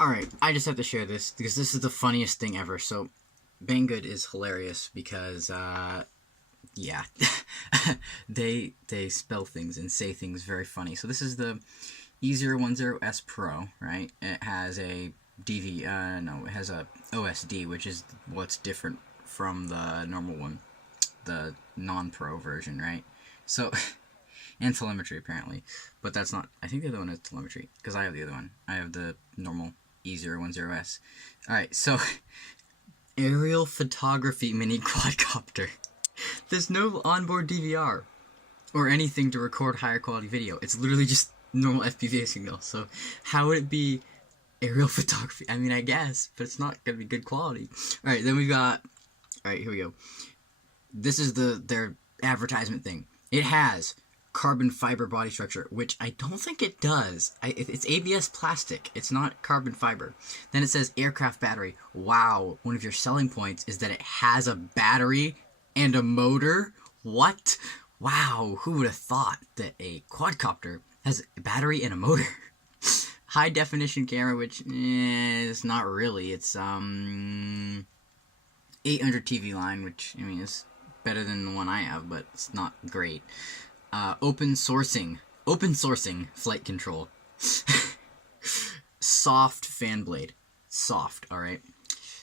Alright, I just have to share this because this is the funniest thing ever. So, Banggood is hilarious because, yeah, they spell things and say things very funny. So this is the e010s Pro, right? It has a it has a OSD, which is what's different from the normal one, the non-Pro version, right? So, and telemetry apparently, but that's not, I think the other one is telemetry, because I have the other one. I have the normal e010s. Alright, so, aerial photography mini quadcopter. There's no onboard DVR or anything to record higher quality video. It's literally just normal FPV signal. So how would it be aerial photography? I mean, I guess, but it's not gonna be good quality. All right, then we got. All right, here we go. This is their advertisement thing. It has carbon fiber body structure, which I don't think it does. It's ABS plastic. It's not carbon fiber. Then it says aircraft battery. Wow, one of your selling points is that it has a battery and a motor? What? Wow, who would have thought that a quadcopter has a battery and a motor? High definition camera, which is not really. It's 800 TV line, which I mean is better than the one I have, but it's not great. Open sourcing flight control. Soft fan blade. Soft, alright.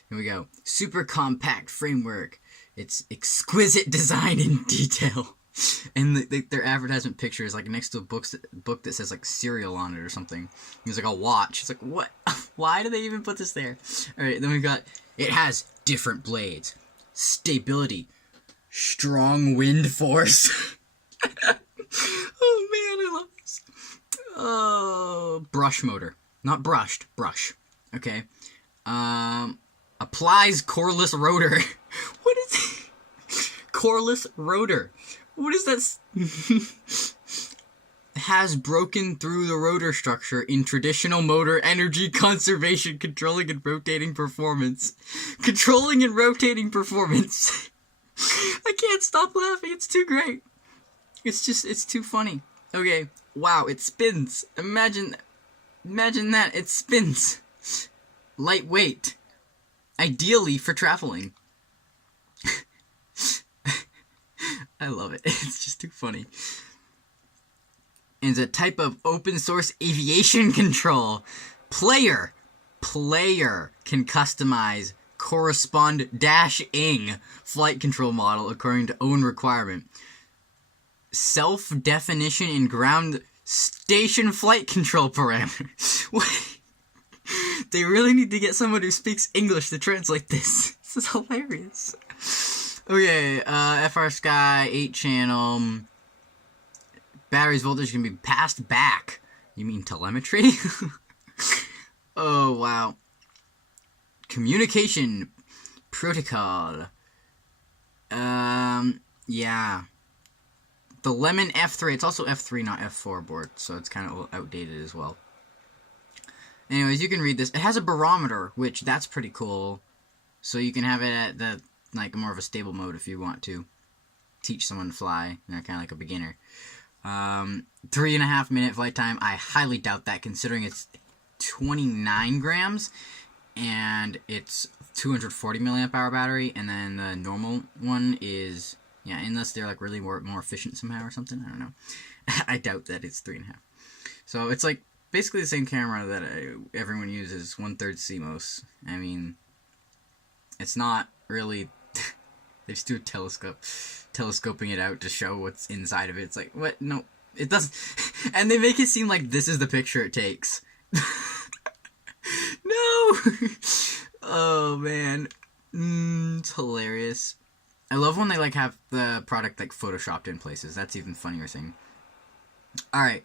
Here we go. Super compact framework. It's exquisite design and detail. And their advertisement picture is like next to a book that says like cereal on it or something. He's like, a watch. It's like, what? Why do they even put this there? Alright, then we got, it has different blades. Stability. Strong wind force. Oh man, I love this. Oh, brush motor. Not brushed, brush. Okay. Applies coreless rotor. What is it? Coreless rotor. What is that? Has broken through the rotor structure in traditional motor energy conservation, controlling and rotating performance. Controlling and rotating performance. I can't stop laughing. It's too great. It's too funny. Okay. Wow, it spins. Imagine that. It spins. Lightweight. Ideally for traveling. I love it. It's just too funny. And it's a type of open source aviation control. Player can customize correspond-ing flight control model according to own requirement. Self-definition in ground station flight control parameters. They really need to get someone who speaks English to translate this. This is hilarious. Okay, FR Sky, 8-channel. Battery's voltage can be passed back. You mean telemetry? Oh, wow. Communication protocol. Yeah. The Lemon F3. It's also F3, not F4 board, so it's kind of outdated as well. Anyways, you can read this. It has a barometer, which that's pretty cool. So you can have it at the like more of a stable mode if you want to teach someone to fly. They're kind of like a beginner. 3.5 minute flight time. I highly doubt that, considering it's 29 grams and it's 240 milliamp hour battery, and then the normal one is, yeah, unless they're like really more efficient somehow or something. I don't know. I doubt that it's 3.5. So it's like basically the same camera that everyone uses, 1/3 CMOS. I mean, it's not really. They just do a telescoping it out to show what's inside of it. It's like, what? No, it doesn't. And they make it seem like this is the picture it takes. No! Oh, man. It's hilarious. I love when they, like, have the product, like, photoshopped in places. That's even funnier thing. Alright.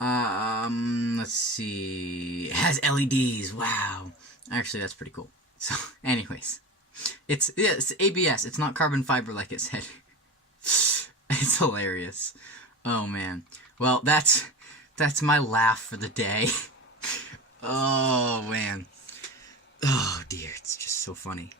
Let's see. It has LEDs. Wow. Actually, that's pretty cool. So, anyways. It's ABS. It's not carbon fiber like it said. It's hilarious. Oh, man. Well, that's my laugh for the day. Oh, man. Oh, dear. It's just so funny.